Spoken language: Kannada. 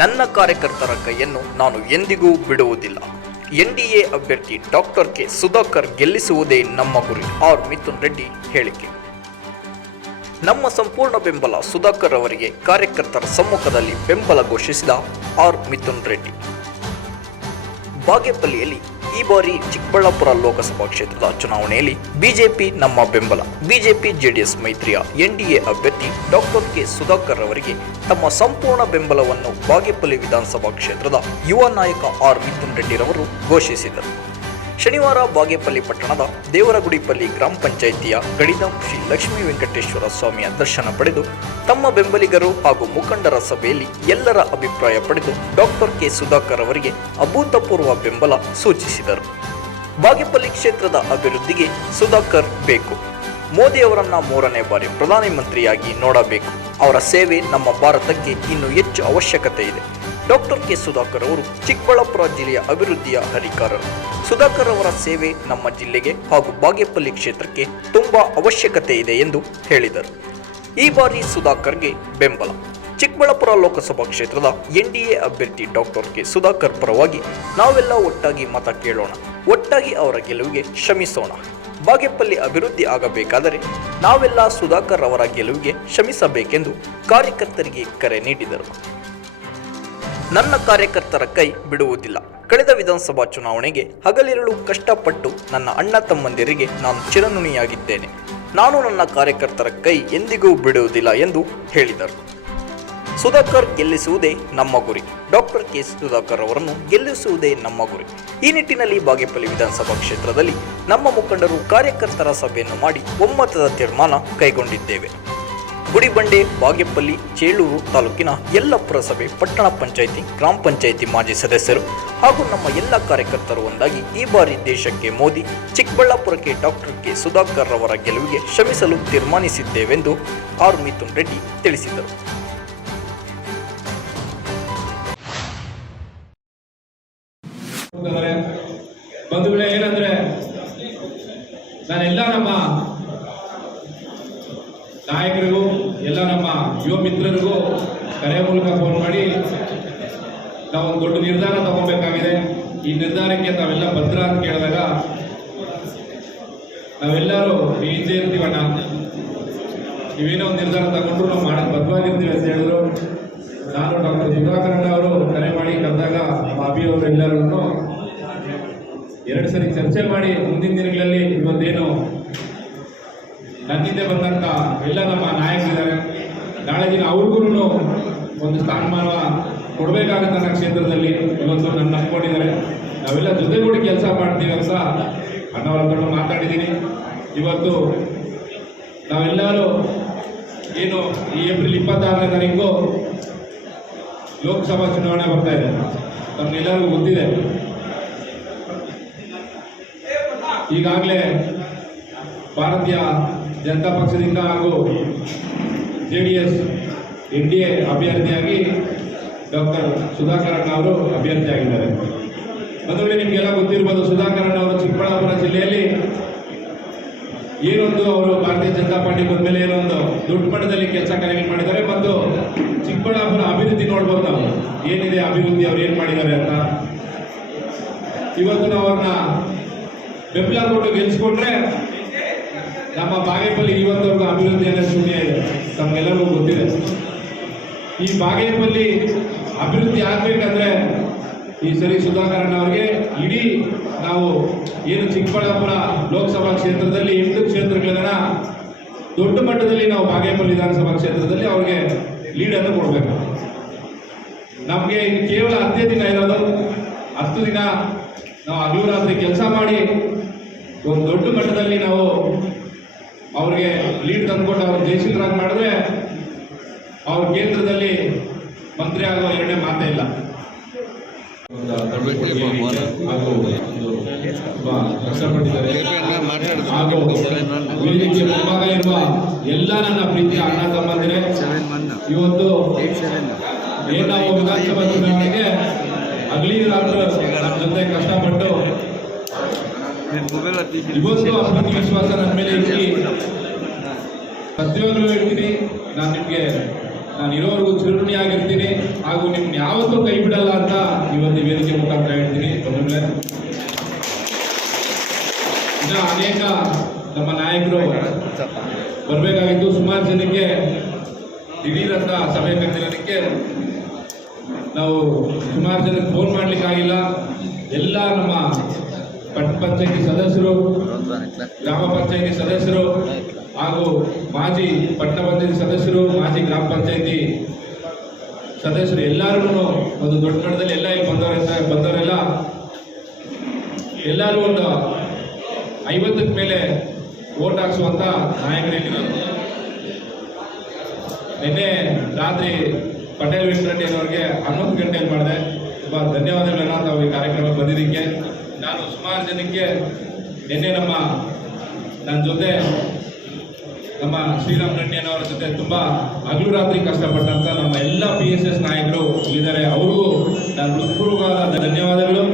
ನನ್ನ ಕಾರ್ಯಕರ್ತರ ಕೈಯನ್ನು ನಾನು ಎಂದಿಗೂ ಬಿಡುವುದಿಲ್ಲ. ಎನ್ ಡಿ ಎ ಅಭ್ಯರ್ಥಿ ಡಾಕ್ಟರ್ ಕೆ ಸುಧಾಕರ್ ಗೆಲ್ಲಿಸುವುದೇ ನಮ್ಮ ಗುರಿ, ಆರ್ ಮಿಥುನ್ ರೆಡ್ಡಿ ಹೇಳಿಕೆ. ನಮ್ಮ ಸಂಪೂರ್ಣ ಬೆಂಬಲ ಸುಧಾಕರ್ ಅವರಿಗೆ ಕಾರ್ಯಕರ್ತರ ಸಮ್ಮುಖದಲ್ಲಿ ಬೆಂಬಲ ಘೋಷಿಸಿದ ಆರ್ ಮಿಥುನ್ ರೆಡ್ಡಿ. ಬಾಗೇಪಲ್ಲಿಯಲ್ಲಿ ಈ ಬಾರಿ ಚಿಕ್ಕಬಳ್ಳಾಪುರ ಲೋಕಸಭಾ ಕ್ಷೇತ್ರದ ಚುನಾವಣೆಯಲ್ಲಿ ಬಿಜೆಪಿ ನಮ್ಮ ಬೆಂಬಲ. ಬಿಜೆಪಿ ಜೆಡಿಎಸ್ ಮೈತ್ರಿಯ ಎನ್ಡಿಎ ಅಭ್ಯರ್ಥಿ ಡಾಕ್ಟರ್ ಕೆ ಸುಧಾಕರ್ ಅವರಿಗೆ ತಮ್ಮ ಸಂಪೂರ್ಣ ಬೆಂಬಲವನ್ನು ಬಾಗೇಪಲ್ಲಿ ವಿಧಾನಸಭಾ ಕ್ಷೇತ್ರದ ಯುವ ನಾಯಕ ಆರ್ ಮಿಥುನ್ ರೆಡ್ಡಿರವರು ಘೋಷಿಸಿದರು. ಶನಿವಾರ ಬಾಗೇಪಲ್ಲಿ ಪಟ್ಟಣದ ದೇವರಗುಡಿಪಲ್ಲಿ ಗ್ರಾಮ ಪಂಚಾಯಿತಿಯ ಗಡಿದಾಂ ಶ್ರೀ ಲಕ್ಷ್ಮೀ ವೆಂಕಟೇಶ್ವರ ಸ್ವಾಮಿಯ ದರ್ಶನ ಪಡೆದು ತಮ್ಮ ಬೆಂಬಲಿಗರು ಹಾಗೂ ಮುಖಂಡರ ಸಭೆಯಲ್ಲಿ ಎಲ್ಲರ ಅಭಿಪ್ರಾಯ ಪಡೆದು ಡಾಕ್ಟರ್ ಕೆ ಸುಧಾಕರ್ ಅವರಿಗೆ ಅಭೂತಪೂರ್ವ ಬೆಂಬಲ ಸೂಚಿಸಿದರು. ಬಾಗೇಪಲ್ಲಿ ಕ್ಷೇತ್ರದ ಅಭಿವೃದ್ಧಿಗೆ ಸುಧಾಕರ್ ಬೇಕು. ಮೋದಿ ಅವರನ್ನ ಮೂರನೇ ಬಾರಿ ಪ್ರಧಾನಮಂತ್ರಿಯಾಗಿ ನೋಡಬೇಕು. ಅವರ ಸೇವೆ ನಮ್ಮ ಭಾರತಕ್ಕೆ ಇನ್ನು ಹೆಚ್ಚು ಅವಶ್ಯಕತೆ ಇದೆ. ಡಾಕ್ಟರ್ ಕೆ ಸುಧಾಕರ್ ಅವರು ಚಿಕ್ಕಬಳ್ಳಾಪುರ ಜಿಲ್ಲೆಯ ಅಭಿವೃದ್ಧಿಯ ಹರಿಕಾರರು ಸುಧಾಕರ್ ಅವರ ಸೇವೆ ನಮ್ಮ ಜಿಲ್ಲೆಗೆ ಹಾಗೂ ಬಾಗೇಪಲ್ಲಿ ಕ್ಷೇತ್ರಕ್ಕೆ ತುಂಬಾ ಅವಶ್ಯಕತೆ ಇದೆ ಎಂದು ಹೇಳಿದರು. ಈ ಬಾರಿ ಸುಧಾಕರ್ಗೆ ಬೆಂಬಲ. ಚಿಕ್ಕಬಳ್ಳಾಪುರ ಲೋಕಸಭಾ ಕ್ಷೇತ್ರದ ಎನ್ಡಿಎ ಅಭ್ಯರ್ಥಿ ಡಾಕ್ಟರ್ ಕೆ ಸುಧಾಕರ್ ಪರವಾಗಿ ನಾವೆಲ್ಲ ಒಟ್ಟಾಗಿ ಮತ ಕೇಳೋಣ. ಒಟ್ಟಾಗಿ ಅವರ ಗೆಲುವಿಗೆ ಶ್ರಮಿಸೋಣ ಬಾಗೇಪಲ್ಲಿ ಅಭಿವೃದ್ಧಿ ಆಗಬೇಕಾದರೆ ನಾವೆಲ್ಲ ಸುಧಾಕರ್ ಅವರ ಗೆಲುವಿಗೆ ಶ್ರಮಿಸಬೇಕೆಂದು ಕಾರ್ಯಕರ್ತರಿಗೆ ಕರೆ ನೀಡಿದರು. ನನ್ನ ಕಾರ್ಯಕರ್ತರ ಕೈ ಬಿಡುವುದಿಲ್ಲ. ಕಳೆದ ವಿಧಾನಸಭಾ ಚುನಾವಣೆಗೆ ಹಗಲಿರಳು ಕಷ್ಟಪಟ್ಟು ನನ್ನ ಅಣ್ಣ ತಮ್ಮಂದಿರಿಗೆ ನಾನು ಚಿರನುಣಿಯಾಗಿದ್ದೇನೆ. ನಾನು ನನ್ನ ಕಾರ್ಯಕರ್ತರ ಕೈ ಎಂದಿಗೂ ಬಿಡುವುದಿಲ್ಲ ಎಂದು ಹೇಳಿದರು. ಸುಧಾಕರ್ ಗೆಲ್ಲಿಸುವುದೇ ನಮ್ಮ ಗುರಿ. Doctor K. ಸುಧಾಕರ್ ಅವರನ್ನು ಗೆಲ್ಲಿಸುವುದೇ ನಮ್ಮ ಗುರಿ. ಈ ನಿಟ್ಟಿನಲ್ಲಿ ಬಾಗೇಪಲ್ಲಿ ವಿಧಾನಸಭಾ ಕ್ಷೇತ್ರದಲ್ಲಿ ನಮ್ಮ ಮುಖಂಡರು ಕಾರ್ಯಕರ್ತರ ಸಭೆಯನ್ನು ಮಾಡಿ ಒಮ್ಮತದ ತೀರ್ಮಾನ ಕೈಗೊಂಡಿದ್ದೇವೆ. ಗುಡಿಬಂಡೆ, ಬಾಗೇಪಲ್ಲಿ, ಚೇಳೂರು ತಾಲೂಕಿನ ಎಲ್ಲ ಪುರಸಭೆ, ಪಟ್ಟಣ ಪಂಚಾಯಿತಿ, ಗ್ರಾಮ ಪಂಚಾಯಿತಿ ಮಾಜಿ ಸದಸ್ಯರು ಹಾಗೂ ನಮ್ಮ ಎಲ್ಲ ಕಾರ್ಯಕರ್ತರು ಒಂದಾಗಿ ಈ ಬಾರಿ ದೇಶಕ್ಕೆ ಮೋದಿ, ಚಿಕ್ಕಬಳ್ಳಾಪುರಕ್ಕೆ ಡಾಕ್ಟರ್ ಕೆ ಸುಧಾಕರ್ ಅವರ ಗೆಲುವಿಗೆ ಶ್ರಮಿಸಲು ತೀರ್ಮಾನಿಸಿದ್ದೇವೆಂದು ಆರ್ ಮಿಥುನ್ ರೆಡ್ಡಿ ತಿಳಿಸಿದರು. ಬಂಧುಗಳೇ, ಏನಂದ್ರೆ ನಾನೆಲ್ಲ ನಮ್ಮ ನಾಯಕರಿಗೂ ಎಲ್ಲ ನಮ್ಮ ಯುವ ಮಿತ್ರರಿಗೂ ಕರೆ ಮೂಲಕ ಫೋನ್ ಮಾಡಿ, ನಾವು ಒಂದು ದೊಡ್ಡ ನಿರ್ಧಾರ ತಗೋಬೇಕಾಗಿದೆ ಈ ನಿರ್ಧಾರಕ್ಕೆ ತಾವೆಲ್ಲ ಭದ್ರ ಅಂತ ಕೇಳಿದಾಗ, ನಾವೆಲ್ಲರೂ ಹಿಂದೆ ಇರ್ತೀವಣ್ಣ. ನೀವೇನೋ ಒಂದು ನಿರ್ಧಾರ ತಗೊಂಡ್ರು ನಾವು ಮಾಡಕ್ ಬದ್ಧವಾಗಿರ್ತೀವಿ ಅಂತ ಹೇಳಿದ್ರು. ನಾನು ಡಾಕ್ಟರ್ ಸುಧಾಕರಣ್ಣ ಅವರು ಕರೆ ಮಾಡಿ ಕರೆದಾಗ ಬಾಬಿ ಅವರು ಎಲ್ಲರನ್ನು ಎರಡು ಸರಿ ಚರ್ಚೆ ಮಾಡಿ ಮುಂದಿನ ದಿನಗಳಲ್ಲಿ ಇವತ್ತೇನು ನನ್ನಿಂದ ಬಂದಂತ ಎಲ್ಲ ನಮ್ಮ ನಾಯಕರಿದ್ದಾರೆ. ನಾಳೆ ದಿನ ಅವ್ರಿಗೂ ಒಂದು ಸ್ಥಾನಮಾನ ಕೊಡಬೇಕಾಗತ್ತ ನನ್ನ ಕ್ಷೇತ್ರದಲ್ಲಿ ಇವತ್ತು ನನ್ನ ನಂಬ್ಕೊಂಡಿದ್ದಾರೆ ನಾವೆಲ್ಲ ಜೊತೆಗೂಡಿ ಕೆಲಸ ಮಾಡ್ತೀವಿ ಅಂತ ಅಣ್ಣವರ ಹತ್ರ ಮಾತಾಡಿದ್ದೀನಿ. ಇವತ್ತು ನಾವೆಲ್ಲರೂ ಏನು ಈ ಏಪ್ರಿಲ್ ಇಪ್ಪತ್ತಾರನೇ ತಾರೀಕು ಲೋಕಸಭಾ ಚುನಾವಣೆ ಬರ್ತಾ ಇದೆ. ನಮಗೆಲ್ಲರಿಗೂ ಗೊತ್ತಿದೆ. ಈಗಾಗಲೇ ಭಾರತೀಯ ಜನತಾ ಪಕ್ಷದಿಂದ ಹಾಗೂ J D S, N D A ಅಭ್ಯರ್ಥಿಯಾಗಿ ಡಾಕ್ಟರ್ ಸುಧಾಕರಣ್ಣ ಅವರು ಅಭ್ಯರ್ಥಿಯಾಗಿದ್ದಾರೆ. ಮೊದಲೇ ನಿಮಗೆಲ್ಲ ಗೊತ್ತಿರ್ಬೋದು ಸುಧಾಕರಣ್ಣ ಅವರು ಚಿಕ್ಕಬಳ್ಳಾಪುರ ಜಿಲ್ಲೆಯಲ್ಲಿ ಏನೊಂದು ಅವರು ಭಾರತೀಯ ಜನತಾ ಪಾರ್ಟಿ ಬಂದ್ಮೇಲೆ ಏನೊಂದು ದೊಡ್ಡ ಮಟ್ಟದಲ್ಲಿ ಕೆಲಸ ಕಾರ್ಯ ಮಾಡಿದ್ದಾರೆ ಮತ್ತು ಚಿಕ್ಕಬಳ್ಳಾಪುರ ಅಭಿವೃದ್ಧಿ ನೋಡ್ಬೋದು ನಾವು. ಏನಿದೆ ಅಭಿವೃದ್ಧಿ ಅವ್ರು ಏನು ಮಾಡಿದ್ದಾರೆ ಅಂತ? ಇವತ್ತು ನಾವು ಅವ್ರನ್ನ ಬೆಂಬಲ ಕೊಟ್ಟು ಗೆಲ್ಸ್ಕೊಂಡ್ರೆ ನಮ್ಮ ಬಾಗೇಪಲ್ಲಿ ಇವತ್ತವರೆಗೂ ಅಭಿವೃದ್ಧಿ ಅನ್ನೋ ಶೂನ್ಯ ಇದೆ. ತಮ್ಗೆಲ್ಲರಿಗೂ ಗೊತ್ತಿದೆ. ಈ ಬಾಗೇಪಲ್ಲಿ ಅಭಿವೃದ್ಧಿ ಆಗ್ಬೇಕಂದ್ರೆ ಈ ಸರಿ ಸುಧಾಕರಣ್ಣ ಅವರಿಗೆ ಇಡೀ ನಾವು ಏನು ಚಿಕ್ಕಬಳ್ಳಾಪುರ ಲೋಕಸಭಾ ಕ್ಷೇತ್ರದಲ್ಲಿ ಎಂಟು ಕ್ಷೇತ್ರಗಳನ್ನ ದೊಡ್ಡ ಮಟ್ಟದಲ್ಲಿ ನಾವು ಬಾಗೇಪಲ್ಲಿ ವಿಧಾನಸಭಾ ಕ್ಷೇತ್ರದಲ್ಲಿ ಅವ್ರಿಗೆ ಲೀಡನ್ನು ಕೊಡಬೇಕು. ನಮಗೆ ಕೇವಲ ಹತ್ತೇ ದಿನ ಇರೋದು. ಹತ್ತು ದಿನ ನಾವು ಅಭಿವೃದ್ಧಿ ಕೆಲಸ ಮಾಡಿ ಒಂದು ದೊಡ್ಡ ಮಟ್ಟದಲ್ಲಿ ನಾವು ಅವ್ರಿಗೆ ಲೀಡ್ ತಂದ್ಕೊಂಡು ಅವ್ರು ಜಯಶೀಲರಾಗಿ ಮಾಡಿದ್ರೆ ಅವ್ರ ಕೇಂದ್ರದಲ್ಲಿ ಮಂತ್ರಿ ಆಗೋ ಎರಡನೇ ಮಾತೇ ಇಲ್ಲ. ಹಾಗೂ ಕಷ್ಟಪಟ್ಟಿದ್ದಾರೆ ಹಾಗೂ ವೇದಿಕೆ ಮುಂಭಾಗ ಇರುವ ಎಲ್ಲ ನನ್ನ ಪ್ರೀತಿಯ ಅಣ್ಣ ತಮ್ಮಂದಿರೇ, ಇವತ್ತು ಏನ್ ವಿಧಾನಸಭಾ ಚುನಾವಣೆಗೆ ಹಗಲಿ ರಾತ್ರಿ ನಮ್ಮ ಜೊತೆ ಕಷ್ಟಪಟ್ಟು ಇವತ್ತು ವಿಶ್ವಾಸ ನನ್ನ ಮೇಲೆ ಇಟ್ಟು ಸತ್ಯವಾಗ್ಲೂ ಹೇಳ್ತೀನಿ ನಾನು ನಿಮಗೆ ನಾನು ಇರೋವರೆಗೂ ಚಿರುಣಿಯಾಗಿರ್ತೀನಿ ಹಾಗೂ ನಿಮ್ಮ ಯಾವತ್ತೂ ಕೈ ಬಿಡಲ್ಲ ಅಂತ ಇವತ್ತು ವೇದಿಕೆ ಮುಖಾಂತರ ಹೇಳ್ತೀನಿ ತೊಂದರೆ ಇನ್ನು ಅನೇಕ ನಮ್ಮ ನಾಯಕರು ಬರಬೇಕಾಗಿತ್ತು ಸುಮಾರು ಜನಕ್ಕೆ ದಿಢೀರಂತ ಸಭೆ ಕರೆದಿರೋದಕ್ಕೆ ನಾವು ಸುಮಾರು ಜನಕ್ಕೆ ಫೋನ್ ಮಾಡ್ಲಿಕ್ಕಾಗಿಲ್ಲ ಎಲ್ಲ ನಮ್ಮ ಪಂಚಾಯತಿ ಸದಸ್ಯರು, ಗ್ರಾಮ ಪಂಚಾಯಿತಿ ಸದಸ್ಯರು ಹಾಗೂ ಮಾಜಿ ಪಟ್ಟಣ ಪಂಚಾಯತಿ ಸದಸ್ಯರು, ಮಾಜಿ ಗ್ರಾಮ ಪಂಚಾಯತಿ ಸದಸ್ಯರು ಎಲ್ಲರೂ ಒಂದು ದೊಡ್ಡ ಮಟ್ಟದಲ್ಲಿ ಎಲ್ಲ ಇಲ್ಲಿ ಬಂದವರ ಬಂದವರೆಲ್ಲ ಎಲ್ಲರೂ ಒಂದು ಐವತ್ತಕ್ಕೆ ಮೇಲೆ ಓಟ್ ಹಾಕ್ಸುವಂತ ನಾಯಕರಿಲ್ಲಿರೋದು ನಿನ್ನೆ ರಾತ್ರಿ ಪಟೇಲ್ ವೆಂಕಟರೆಡ್ಡಿ ಅನ್ನೋರಿಗೆ ಹನ್ನೊಂದು ಗಂಟೆಯಲ್ಲಿ ಮಾಡಿದೆ. ತುಂಬ ಧನ್ಯವಾದಗಳನ್ನ ತಾವು ಈ ಕಾರ್ಯಕ್ರಮಕ್ಕೆ ಬಂದಿದ್ದಕ್ಕೆ. ನಾನು ಸುಮಾರು ಜನಕ್ಕೆ ನಿನ್ನೆ ನಮ್ಮ ನನ್ನ ಜೊತೆ ನಮ್ಮ ಶ್ರೀರಾಮ್ ರೆಡ್ಡಿಯನ್ನವರ ಜೊತೆ ತುಂಬ ಹಗಲು ರಾತ್ರಿ ಕಷ್ಟಪಟ್ಟಂತ ನಮ್ಮ ಎಲ್ಲ ಪಿ ಎಸ್ ಎಸ್ ನಾಯಕರು ಇದ್ದಾರೆ ಅವರಿಗೂ ನಾನು ಹೃತ್ಪೂರ್ವಕವಾದ ಧನ್ಯವಾದಗಳು.